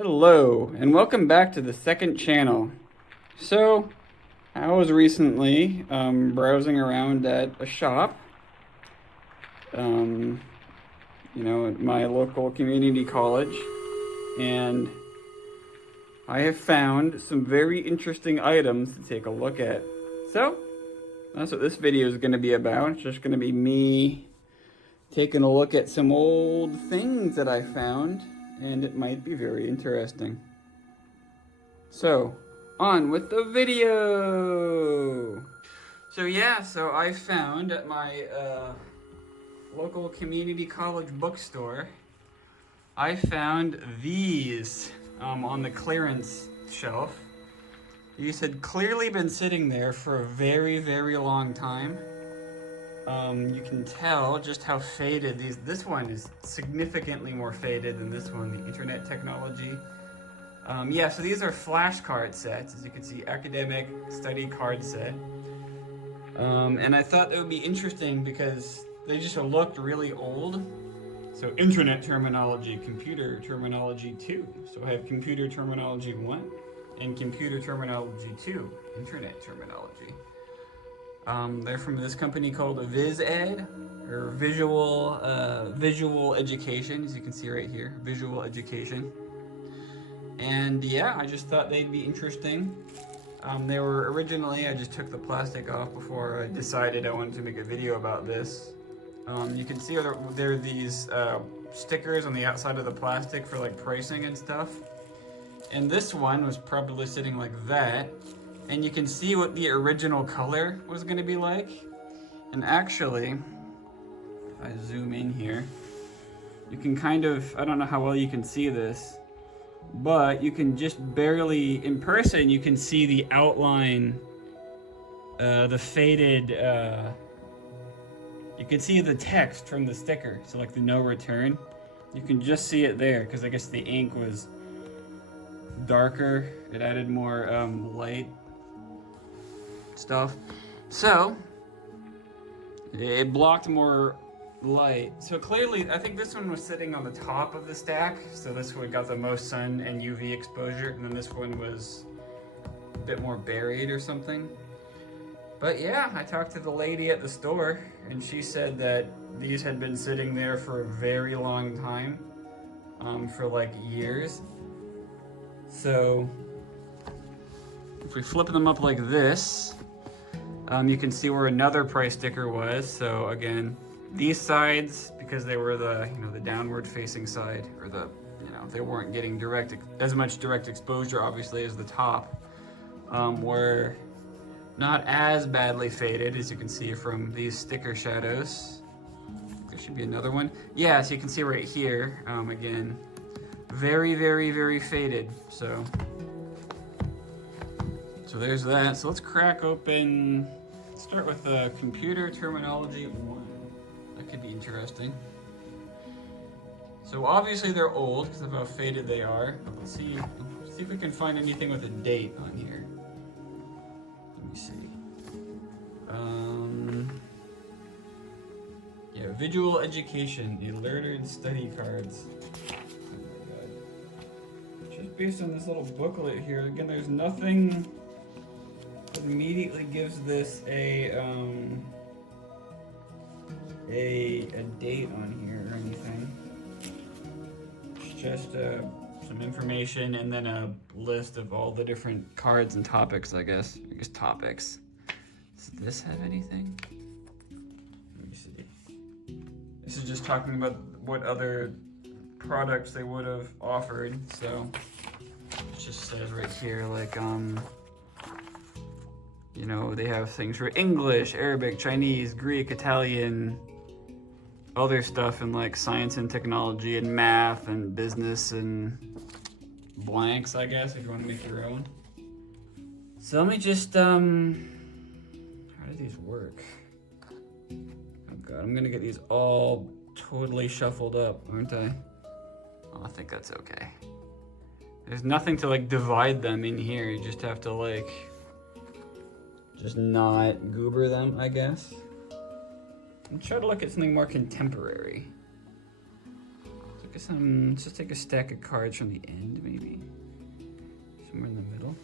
Hello, and welcome back to the second channel. So, I was recently browsing around at a shop, at my local community college, and I have found some very interesting items to take a look at. So, that's what this video is going to be about. It's just going to be me taking a look at some old things that I found, and it might be very interesting. So, on with the video! So I found at my local community college bookstore, I found these on the clearance shelf. These had clearly been sitting there for a very, very long time. You can tell just how faded this one is significantly more faded than this one, the internet technology. So these are flashcard sets, as you can see, academic study card set. And I thought that would be interesting because they just looked really old. So internet terminology, computer terminology 2. So I have computer terminology 1 and computer terminology 2, internet terminology. They're from this company called VIS-ED, or Visual Education, as you can see right here, Visual Education. And yeah, I just thought they'd be interesting. They were originally, I just took the plastic off before I decided I wanted to make a video about this. You can see there are these stickers on the outside of the plastic for like pricing and stuff. And this one was probably sitting like that. And you can see what the original color was going to be like. And actually, if I zoom in here, you can kind of, I don't know how well you can see this, but you can just barely, in person, you can see the outline, the faded, you can see the text from the sticker. So like the no return, you can just see it there because I guess the ink was darker. It added more light stuff. So it blocked more light. So clearly, I think this one was sitting on the top of the stack. So this one got the most sun and UV exposure, and then this one was a bit more buried or something. But yeah, I talked to the lady at the store, and she said that these had been sitting there for a very long time, for like years. So if we flip them up like this, you can see where another price sticker was. So again, these sides, because they were the downward facing side, or they weren't getting as much direct exposure obviously as the top, were not as badly faded as you can see from these sticker shadows. There should be another one. Yeah, so you can see right here, again, very, very, very faded. So there's that. So let's crack open, start with the computer terminology 1. That could be interesting. So obviously they're old because of how faded they are. But let's see if we can find anything with a date on here. Let me see. Yeah, Visual Education, the Learner Study Cards. Oh my god. Just based on this little booklet here, again, there's nothing that immediately gives this a date on here or anything. It's just some information and then a list of all the different cards and topics, I guess topics. Does this have anything? Let me see. This is just talking about what other products they would have offered. So it just says right here, like, they have things for English, Arabic, Chinese, Greek, Italian, other stuff in like science and technology and math and business and blanks, I guess, if you want to make your own. So let me just, how do these work? Oh god, I'm gonna get these all totally shuffled up, aren't I? Oh, I think that's okay. There's nothing to like divide them in here. You just have to like, just not goober them, I guess. And try to look at something more contemporary. Look let's just take a stack of cards from the end, maybe. Somewhere in the middle.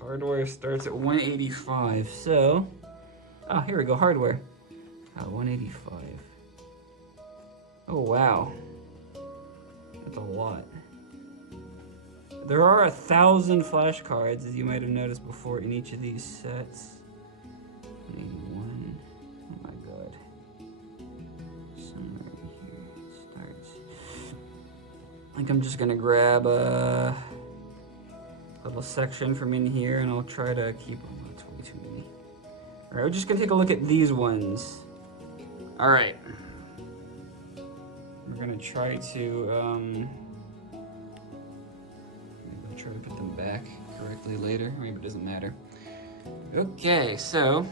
Hardware starts at 185, so... Oh, here we go, hardware. 185. Oh, wow. That's a lot. There are 1,000 flashcards, as you might have noticed before, in each of these sets. 181. Oh my god. Somewhere here it starts. I think I'm just gonna grab a little section from in here, and I'll try to keep... Oh, that's way too many. Alright, we're just gonna take a look at these ones. Alright. We're gonna try to, maybe I'll try to put them back correctly later. Maybe it doesn't matter. Okay, so...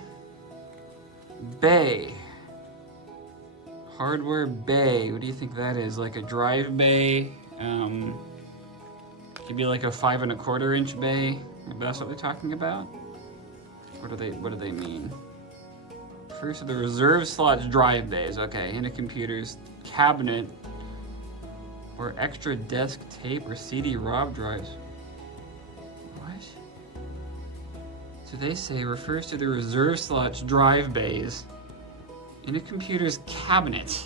bay. Hardware bay. What do you think that is? Like a drive bay? Could be like a 5 1/4 inch bay. Maybe that's what they're talking about? What do they mean? First of the reserve slots drive bays. Okay, in a computer's cabinet or extra desk tape or CD-ROM drives. What? So they say refers to the reserve slots drive bays in a computer's cabinet.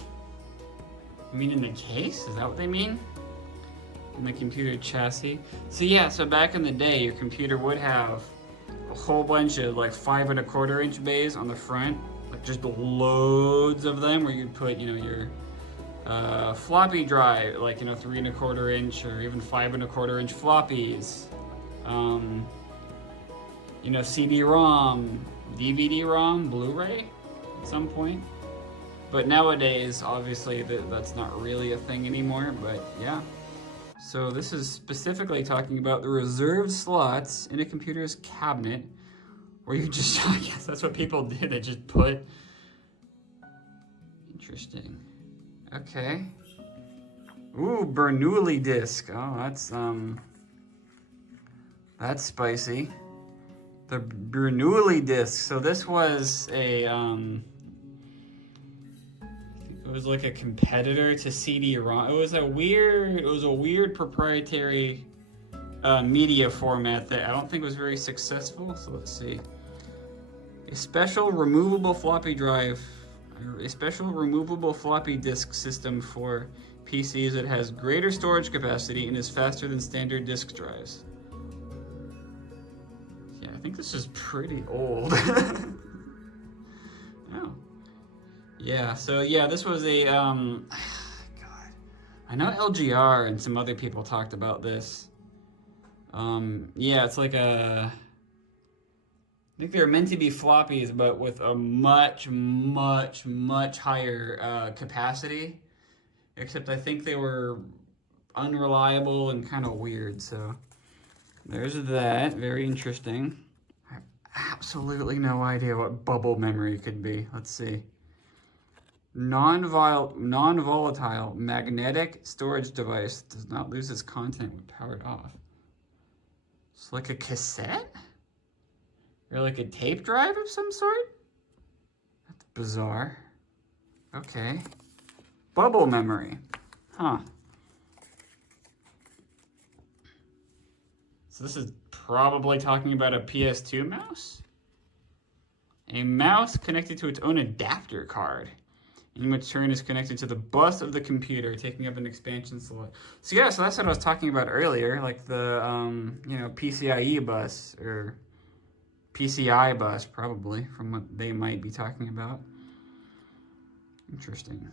You mean in the case? Is that what they mean? In the computer chassis? So yeah, so back in the day, your computer would have a whole bunch of like 5 1/4 inch bays on the front, like just loads of them, where you'd put, you know, your floppy drive, like, you know, 3 1/4 inch or even 5 1/4 inch floppies. You know, CD-ROM, DVD-ROM, Blu-ray at some point. But nowadays, obviously, that's not really a thing anymore, but yeah. So this is specifically talking about the reserved slots in a computer's cabinet, where you just, I guess that's what people do, they just put. Interesting. Okay. Ooh, Bernoulli disc. Oh, that's spicy. The Bernoulli disc. So this was a, it was like a competitor to CD-ROM. It was a weird proprietary media format that I don't think was very successful. So let's see. A special removable floppy drive, a special removable floppy disk system for PCs that has greater storage capacity and is faster than standard disk drives. Yeah, I think this is pretty old. Oh. Yeah, so yeah, this was a, God. I know LGR and some other people talked about this. Yeah, it's like I think they're meant to be floppies, but with a much higher capacity. Except I think they were unreliable and kind of weird, so there's that. Very interesting. I have absolutely no idea what bubble memory could be. Let's see. Non-volatile magnetic storage device does not lose its content when powered off. It's like a cassette? Or like a tape drive of some sort? That's bizarre. Okay. Bubble memory. Huh. So this is probably talking about a PS2 mouse? A mouse connected to its own adapter card, in which turn is connected to the bus of the computer, taking up an expansion slot. So yeah, so that's what I was talking about earlier, like the, you know, PCIe bus, or PCI bus, probably, from what they might be talking about. Interesting.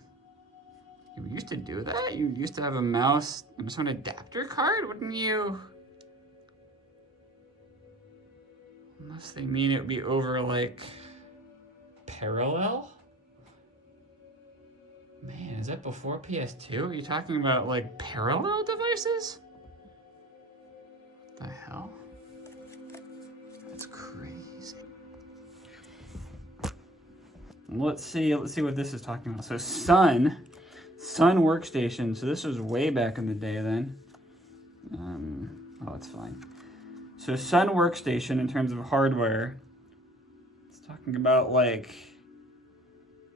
You used to do that? You used to have a mouse and its own adapter card? Wouldn't you? Unless they mean it would be over, like, parallel? Man, is that before PS2? Are you talking about, like, parallel devices? What the hell? That's crazy. Let's see what this is talking about. So Sun Workstation. So this was way back in the day then. Oh, it's fine. So Sun Workstation, in terms of hardware, it's talking about, like,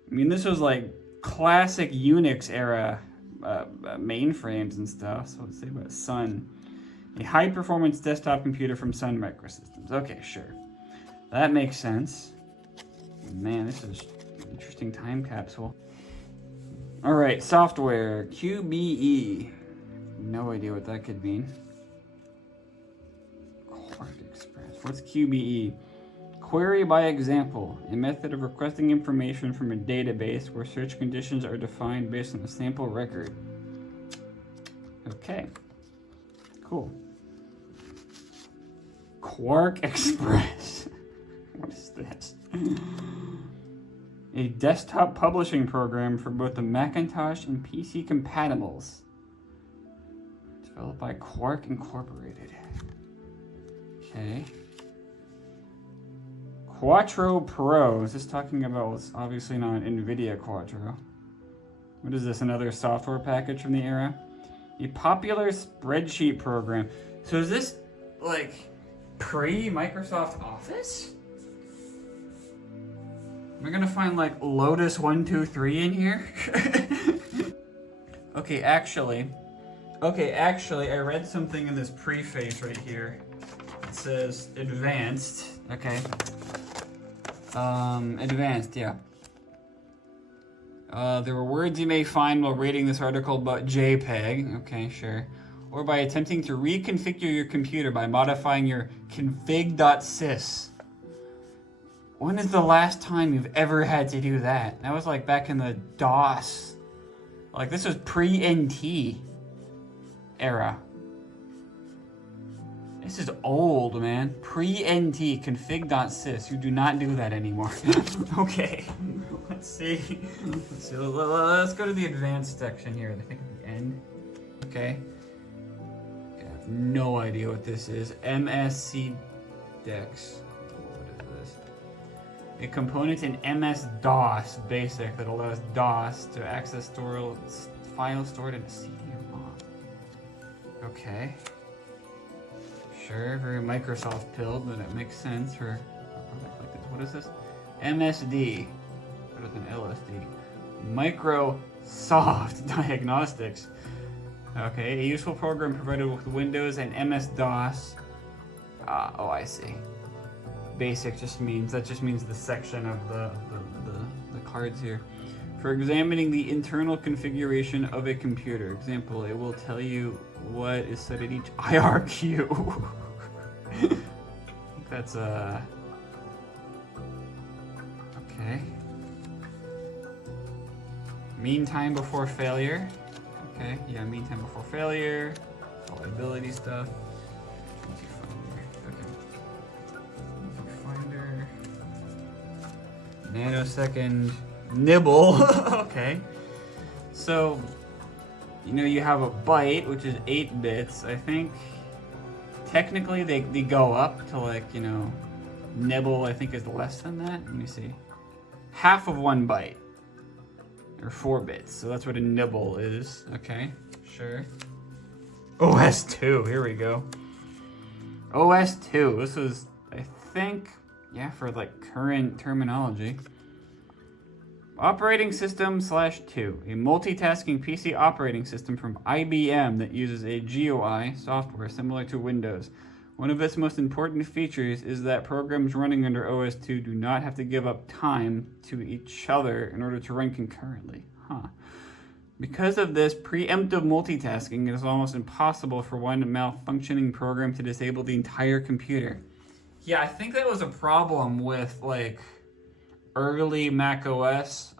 I mean, this was like classic Unix era mainframes and stuff. So let's say about Sun. A high-performance desktop computer from Sun Microsystems. Okay, sure. That makes sense. Man, this is an interesting time capsule. All right, software. QBE. No idea what that could mean. Quark Express. What's QBE? Query by example. A method of requesting information from a database where search conditions are defined based on a sample record. Okay. Cool. Quark Express. What is this? A desktop publishing program for both the Macintosh and PC compatibles. Developed by Quark Incorporated. Okay. Quattro Pro. Is this talking about what's obviously not an NVIDIA Quattro? What is this? Another software package from the era? A popular spreadsheet program. So is this like pre-Microsoft Office? Am I gonna find like Lotus 123 in here? Okay, actually, I read something in this preface right here. It says advanced. Okay. Advanced, yeah. There were words you may find while reading this article about JPEG. Okay, sure. Or by attempting to reconfigure your computer by modifying your config.sys. When is the last time you've ever had to do that? That was like back in the DOS. Like this was pre-NT era. This is old, man. Pre-NT config.sys. You do not do that anymore. Okay. Let's see. Let's go to the advanced section here. I think at the end. Okay. I have no idea what this is. MSC Dex. What is this? A component in MS-DOS Basic that allows DOS to access files stored in a CD-ROM. Okay. Sure, very Microsoft pilled, but it makes sense for a product like this. What is this? MSD. Better than LSD. Microsoft Diagnostics. Okay, a useful program provided with Windows and MS-DOS. Oh, I see. Basic just means the section of the cards here. For examining the internal configuration of a computer. Example, it will tell you what is set at each IRQ. I think that's okay. Mean time before failure. Okay, yeah, mean time before failure. Reliability stuff. Finder. Nanosecond nibble. Okay. So, you know, you have a byte, which is 8 bits. I think technically they go up to like, you know, nibble I think is less than that. Let me see. Half of 1 byte. Or 4 bits. So that's what a nibble is. Okay, sure. OS2, here we go. OS2, this was, I think, yeah, for like current terminology. Operating system /2, a multitasking PC operating system from IBM that uses a GUI software similar to Windows. One of its most important features is that programs running under OS2 do not have to give up time to each other in order to run concurrently. Because of this preemptive multitasking, it is almost impossible for one malfunctioning program to disable the entire computer. Yeah, I think that was a problem with like early Mac OS,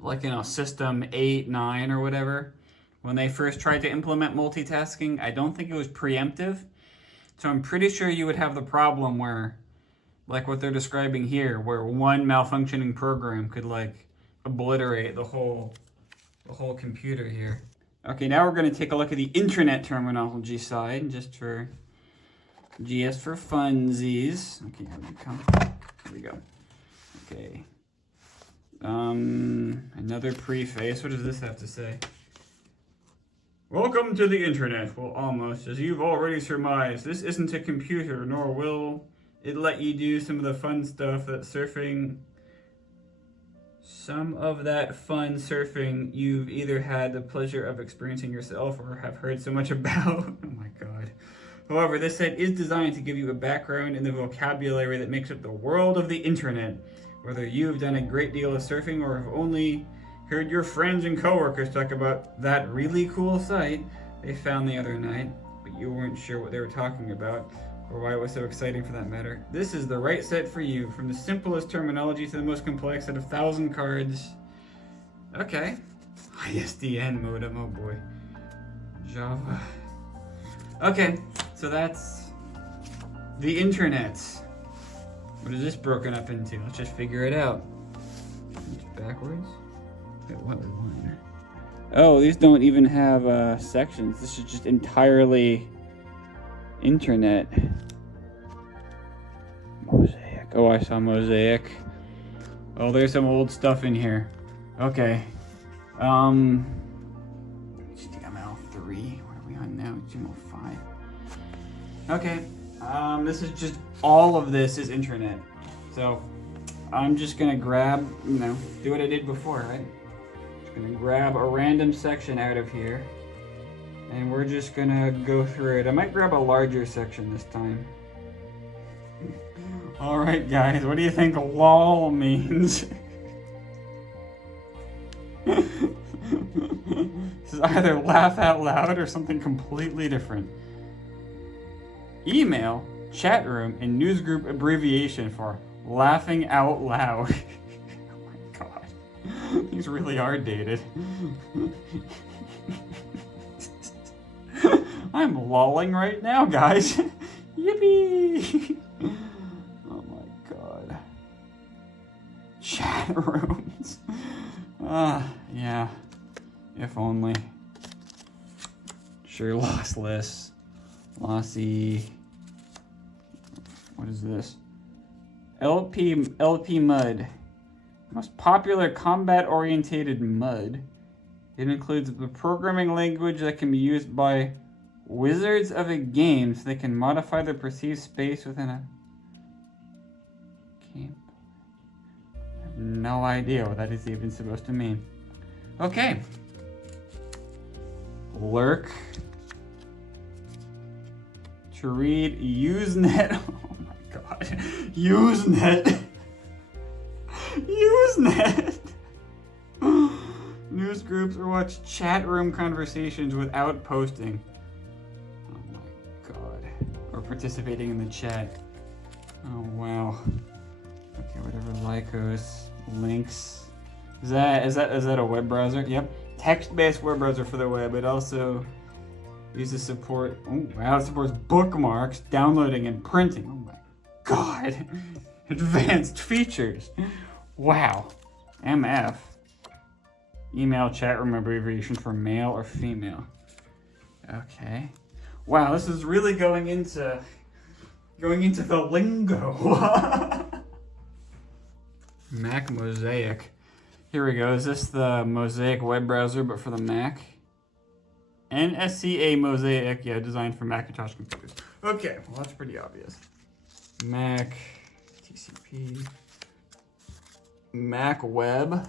like, you know, System 8, 9 or whatever. When they first tried to implement multitasking, I don't think it was preemptive. So I'm pretty sure you would have the problem where, like what they're describing here, where one malfunctioning program could like obliterate the whole computer here. Okay, now we're going to take a look at the internet terminology side, just for GS for funsies. Okay, here we come. Here we go. Okay. Another preface. What does this have to say? Welcome to the internet. Well, almost. As you've already surmised, this isn't a computer, nor will it let you do some of the fun stuff that surfing some of that fun surfing you've either had the pleasure of experiencing yourself or have heard so much about. Oh my god. However, this site is designed to give you a background in the vocabulary that makes up the world of the internet. Whether you've done a great deal of surfing or have only heard your friends and coworkers talk about that really cool site they found the other night, but you weren't sure what they were talking about, or why it was so exciting for that matter, this is the right set for you. From the simplest terminology to the most complex at 1,000 cards. Okay. ISDN modem, oh boy. Java. Okay, so that's the internet. What is this broken up into? Let's just figure it out. It's backwards? Wait, what one? Oh, these don't even have sections. This is just entirely internet. Mosaic. Oh, I saw Mosaic. Oh, there's some old stuff in here. Okay. HTML3. What are we on now? HTML5. Okay. This is just, all of this is internet. So, I'm just gonna grab, do what I did before, right? Just gonna grab a random section out of here. And we're just gonna go through it. I might grab a larger section this time. Alright guys, what do you think lol means? This is either laugh out loud or something completely different. Email, chat room, and newsgroup abbreviation for laughing out loud. Oh my god. These really are dated. I'm lolling right now, guys. Yippee! Oh my god. Chat rooms. Yeah. If only. Sure, lossless. Lossy. What is this? LP Mud. Most popular combat-oriented mud. It includes the programming language that can be used by wizards of a game so they can modify the perceived space within a game. I have no idea what that is even supposed to mean. Okay. Lurk. To read Usenet. Oh my god. Usenet. Usenet. News groups or watch chat room conversations without posting. Oh my god. Or participating in the chat. Oh wow. Okay, whatever. Lycos. Links. Is that a web browser? Yep. Text-based web browser for the web. It also uses support. Oh wow, it supports bookmarks, downloading, and printing. Oh my god. Advanced features. Wow. MF. Email chat room abbreviation for male or female. Okay. Wow, this is really going into the lingo. Mac Mosaic. Here we go. Is this the Mosaic web browser but for the Mac? NSCA Mosaic, yeah, designed for Macintosh computers. Okay, well that's pretty obvious. Mac, TCP, Mac Web.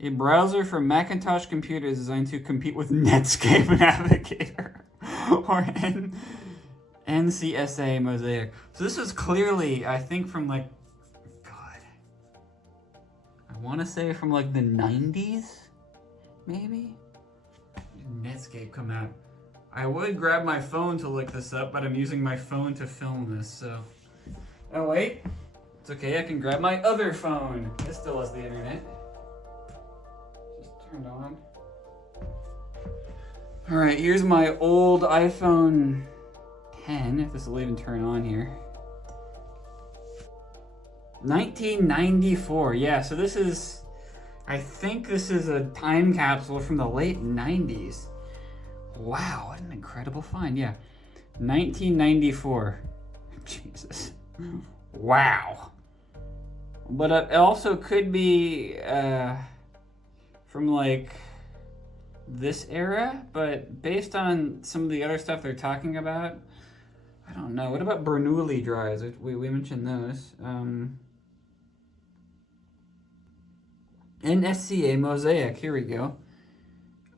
A browser for Macintosh computers designed to compete with Netscape Navigator or NCSA Mosaic. So this is clearly, I think, from like, God, I want to say from like the 90s, maybe? Netscape come out. I would grab my phone to look this up, but I'm using my phone to film this, so. Oh wait, it's okay, I can grab my other phone. This still has the internet. Turned on. All right, here's my old iPhone 10, if this will even turn on here. 1994, yeah, so this is, I think this is a time capsule from the late 90s. Wow, what an incredible find, yeah. 1994, Jesus, wow. But it also could be, from like this era, but based on some of the other stuff they're talking about, I don't know. What about Bernoulli drives? We mentioned those. NSCA Mosaic. Here we go.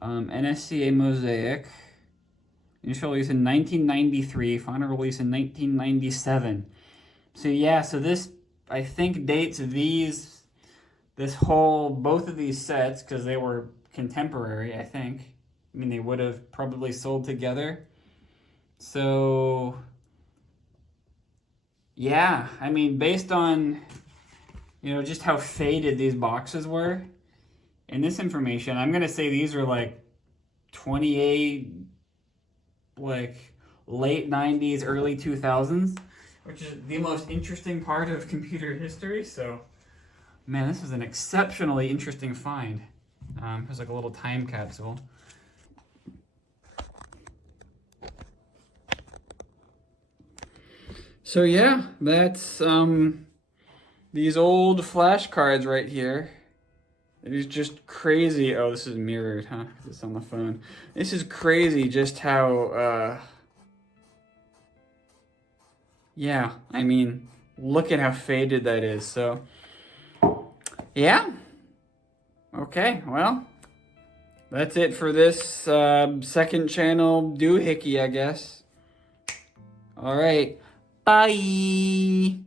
NSCA Mosaic. Initial release in 1993. Final release in 1997. So yeah, so this, I think, dates both of these sets, because they were contemporary, I think. I mean, they would have probably sold together. So, yeah, I mean, based on, just how faded these boxes were, and this information, I'm going to say these are like 28, like late 90s, early 2000s, which is the most interesting part of computer history. So, man, this is an exceptionally interesting find. It's like a little time capsule. So yeah, that's these old flashcards right here. It is just crazy. Oh, this is mirrored, huh? It's on the phone. This is crazy just how, yeah, I mean, look at how faded that is. So, yeah. Okay, well, that's it for this second channel doohickey, I guess. All right, bye.